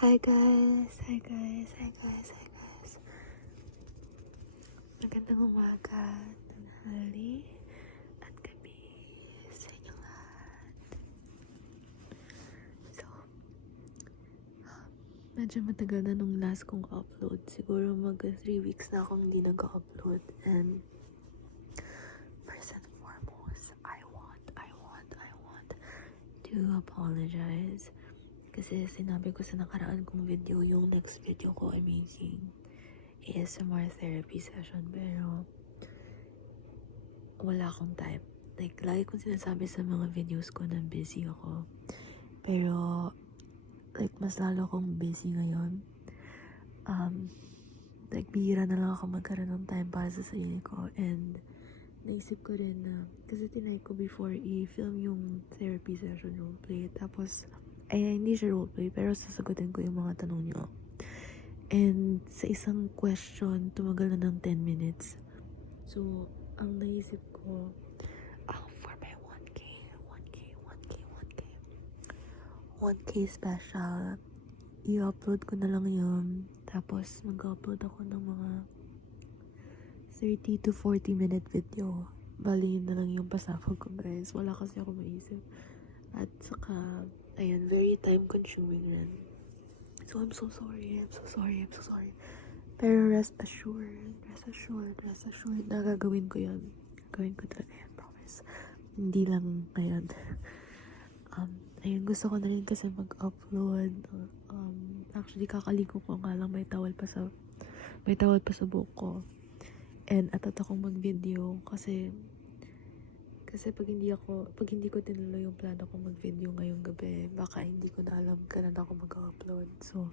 Hi guys! Hi guys! Hi guys! Hi guys! Magandang umaga, tanghali, at gabi sa inyong lahat. So, medyo matagal na nung last kong upload. Siguro mag 3 weeks na akong hindi nag-upload. And first and foremost, I want to apologize. Kasi sinabi ko sa nakaraan kong video, yung next video ko, amazing ASMR therapy session, pero wala akong time. Like, lagi kong sinasabi sa mga videos ko na busy ako. Pero, like, mas lalo akong busy ngayon. Like, bihira na lang ako magkaroon ng time para sa sarili ko. And, naisip ko rin na, kasi tinay ko before i-film yung therapy session roleplay. Tapos, hindi siya roleplay, pero sasagutin ko yung mga tanong niyo. And sa isang question, tumagal na ng 10 minutes. So, ang naisip ko, for my 1K special, i-upload ko na lang yun. Tapos, mag-upload ako ng mga 30 to 40 minute video. Bali, yun na lang yung pasapag ko, guys. Wala kasi ako maisip. At saka, ayan, very time consuming rin. So, I'm so sorry. Pero rest assured na gagawin ko yun. Gagawin ko talaga yan, promise. Hindi lang ngayon. Ayun, gusto ko na rin kasi mag-upload. Actually, kakaligo ko nga lang may towel pa sa buhok ko. And atat akong mag-video kasi pag hindi ko tinuloy yung plano ko mag-video ngayong gabi, baka hindi ko na alam kailan ako mag-upload. So,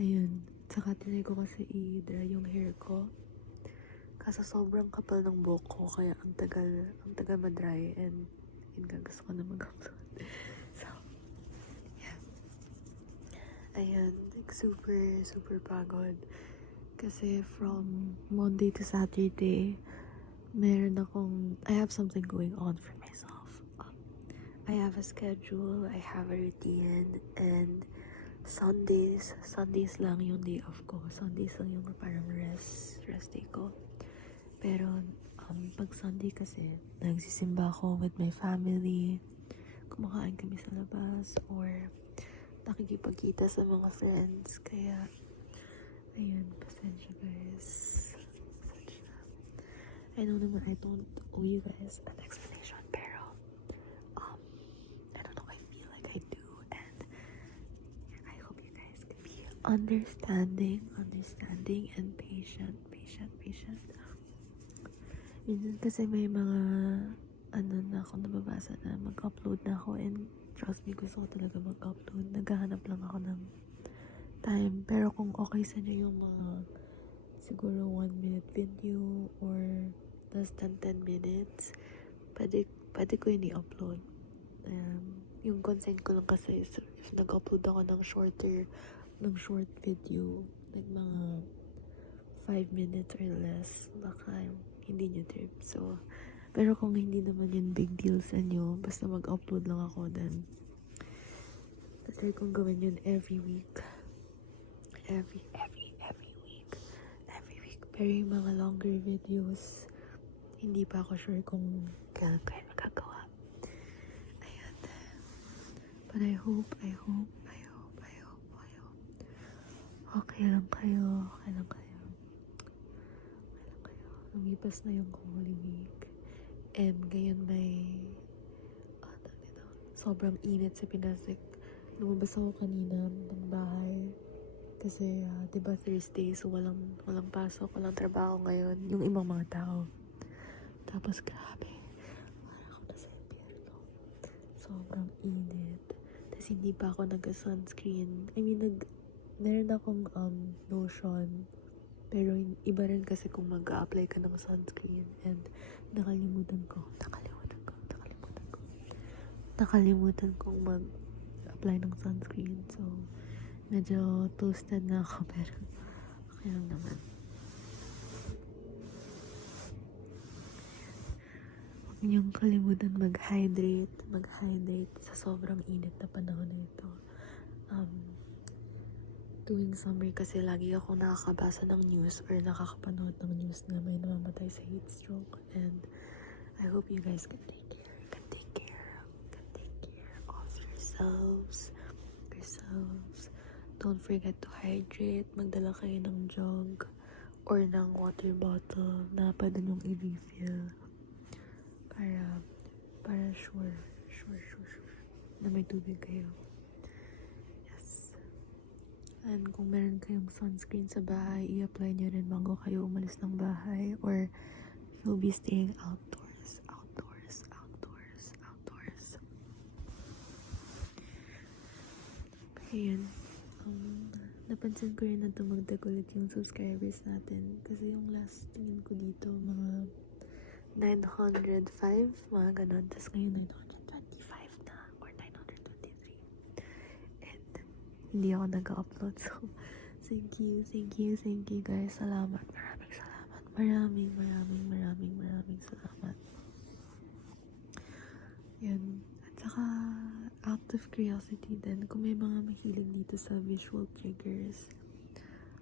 ayun. Saka tinry ko kasi i-dry yung hair ko. Kasi sobrang kapal ng buhok ko, kaya ang tagal ma-dry. And yun nga, gusto ko na mag-upload. So, yeah. Ayun, like super pagod. Kasi from Monday to Saturday, I have something going on for myself. I have a schedule, I have a routine, and Sundays lang yung day off ko. Sundays lang yung parang rest day ko. Pero, pag Sunday kasi, nagsisimba ako with my family, kumakain kami sa labas, or nakikipagkita sa mga friends. Kaya, ayun, pasensya guys. I know naman I don't owe you guys an explanation, pero I don't know, I feel like I do, and I hope you guys can be understanding and patient. Minsan kasi may mga na ako nababasa na mag-upload na ako, and trust me, gusto ko talaga mag-upload. Naghahanap lang ako ng time. Pero kung okay sa inyo yung mga siguro 1 minute video or less than 10 minutes, pwede ko yun i-upload. Yung concern ko lang kasi is if nag-upload ako ng short video, like mga 5 minutes or less, baka hindi nyo trip. So, pero kung hindi naman yun big deal sa inyo, basta mag-upload lang ako, then try kong gawin yun every week. Every week. Pero yung mga longer videos, hindi pa ako sure kung kailan ko yun magagawa. Ayun. But I hope. Okay lang kayo. Lumipas na yung Holy Week. And ngayon may sobrang init sa Pinas. Like, lumabas ako kanina ng bahay. Kasi, diba Thursday, so walang pasok, walang trabaho ngayon. Yung ibang mga tao. Tapos, grabe. Parang ako nasa impyerno. Sobrang init. Tapos, hindi pa ako nag-sunscreen. I mean, meron akong lotion. Pero, iba rin kasi kung mag-a-apply ka ng sunscreen. And, nakalimutan kong mag-apply ng sunscreen. So, medyo toasted na ako, pero okay lang naman. Huwag niyong kalimutan mag-hydrate sa sobrang init na panahon na ito. tuwing summer kasi lagi ako nakakabasa ng news or nakakapanood ng news na may namamatay sa heat stroke, and I hope you guys can take care of yourselves. Don't forget to hydrate. Magdala kayo ng jug or ng water bottle na pwede nyong i-refill para sure na may tubig kayo. Yes. And kung meron kayong sunscreen sa bahay, i-apply nyo rin bago kayo umalis ng bahay, or you'll be staying outdoors. Ayun. Napansin ko rin na tumagdag ulit yung subscribers natin. Kasi yung last tingin ko dito, mga 905, mga ganon. Tapos ngayon 925 na, or 923. And hindi ako nag-upload. So, thank you guys. Salamat. Maraming salamat. Yan. At saka, out of curiosity din, kung may mga mahilig dito sa visual triggers,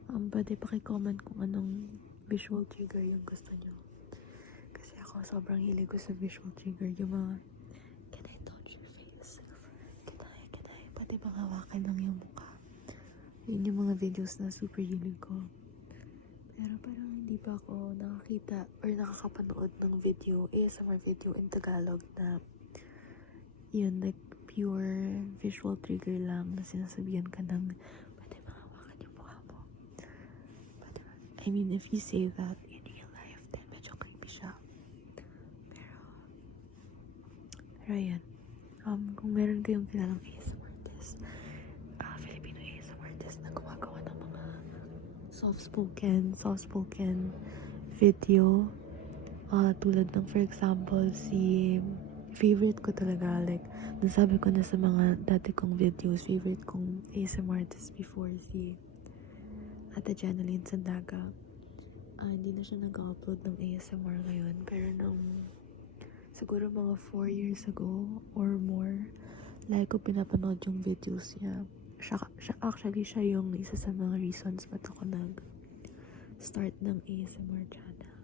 pwede paki-comment kung anong visual trigger yung gusto nyo. Kasi ako, sobrang hilig ko sa visual trigger. Yung mga, can I touch your face? Can I? Pwede bang hawakan lang yung mukha? Yun yung mga videos na super hilig ko. Pero parang hindi pa ako nakakita or nakakapanood ng video, ASMR video in Tagalog na yun, like, pure visual trigger lang na sinasabihan ka ng pwede mahawakan yung mukha mo. I mean, if you say that in real life, then medyo creepy siya. Pero yan. Kung meron kayong kilalang ASMR artist, Filipino ASMR artist na gumagawa ng mga soft-spoken video, tulad ng, for example, si favorite ko talaga, like, nasabi ko na sa mga dati kong videos, favorite kong ASMR artist before, si Ate Janeline Sandaga. Hindi na siya nag-upload ng ASMR ngayon, pero nung siguro mga 4 years ago or more, like ko pinapanood yung videos niya. Actually, siya yung isa sa mga reasons ba't ako nag-start ng ASMR channel.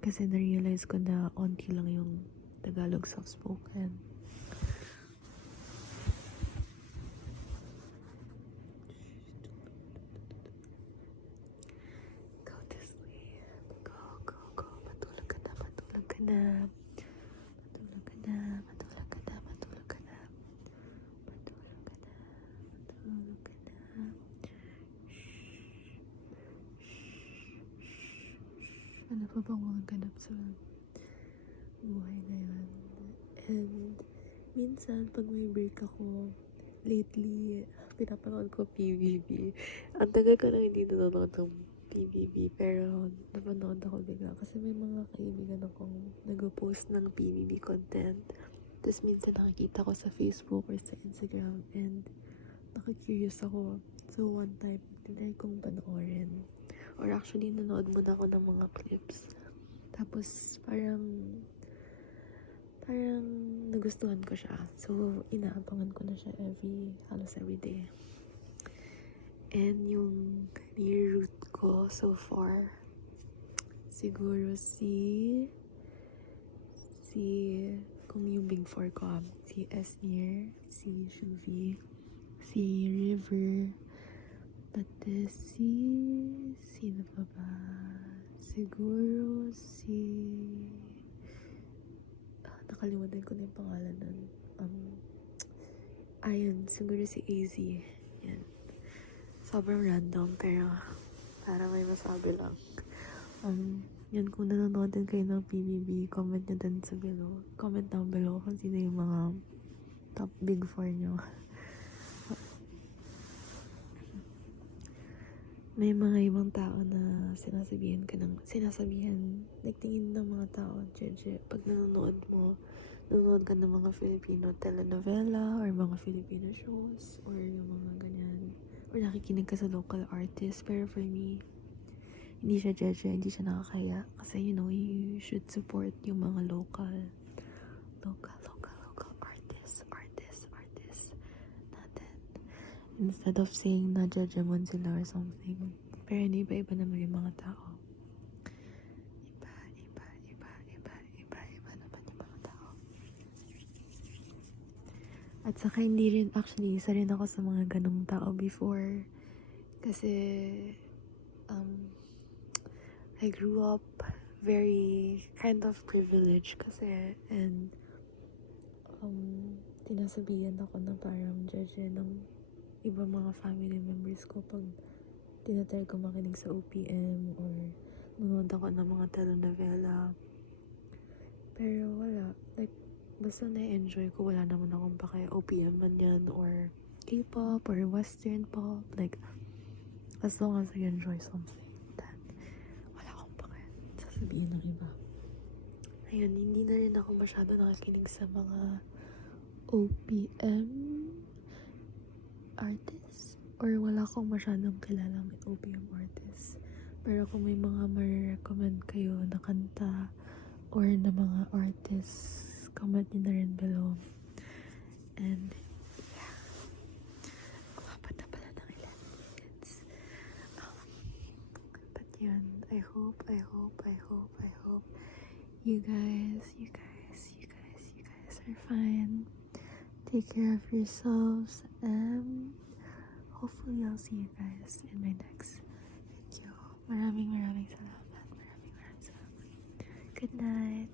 Kasi na-realize ko na onti lang yung Tagalog soft-spoken. Go to sleep. Go. Matulog ka na. Ano pa bang mga ganap sa buhay na yun? And minsan, pag may break ako, lately, pinapanood ko PBB. Ang tagal ko na hindi nanonood ng PBB, pero napanood ako bigla. Kasi may mga kaibigan akong nag-post ng PBB content. Tapos minsan nakikita ko sa Facebook or sa Instagram, and nakikurious ako. So one time, tinry kong panoorin. Or actually, nanood muna ako ng mga clips. Tapos, parang nagustuhan ko siya. So, inaabangan ko na siya halos every day. And yung near-root ko so far, siguro kung yung Big Four ko, si Esnir, si Shuvi, si River, pati sino pa ba? Siguro nakalimutan ko na yung pangalan nun. Ayun, siguro si AZ. Yan. Sobrang random, pero para may masabi lang. Yan, kung nanonood din kayo ng PBB, comment nyo din sa below. Comment down below kung sino yung mga top Big Four nyo. May mga ibang tao na sinasabihan, nagtingin ng mga tao, pag nanonood ka ng mga Filipino telenovela or mga Filipino shows or yung mga ganyan, or nakikinig ka sa local artist. Pero for me, hindi siya hindi siya nakakaya, kasi you should support yung mga local artists natin. Instead of saying na judgment sila or something. Pero hindi iba-iba naman yung mga tao. Iba naman yung mga tao. At saka hindi rin, actually, isa rin ako sa mga ganong tao before. Kasi, I grew up very kind of privileged kasi, and tinasabihan ako na parang judge ng ibang mga family members ko pag tinatry ko makinig sa OPM or nanonood ako ng mga telenovela. Pero wala, like, basta na-enjoy ko, wala naman akong pake OPM man yan or K-pop or western pop, like, as long as I enjoy something, then wala akong pake sasabihin ng iba. Ayun, hindi na rin ako masyado nakikinig sa mga OPM artists or wala akong masyadong kilalang OPM artists. Pero kung may mga ma-recommend kayo na kanta or na mga artists, comment nyo na rin below. And yeah, umabot na pala ng 11 minutes. But yun, I hope you guys are fine. Take care of yourselves, and hopefully I'll see you guys in my next video. Maraming salamat. Good night.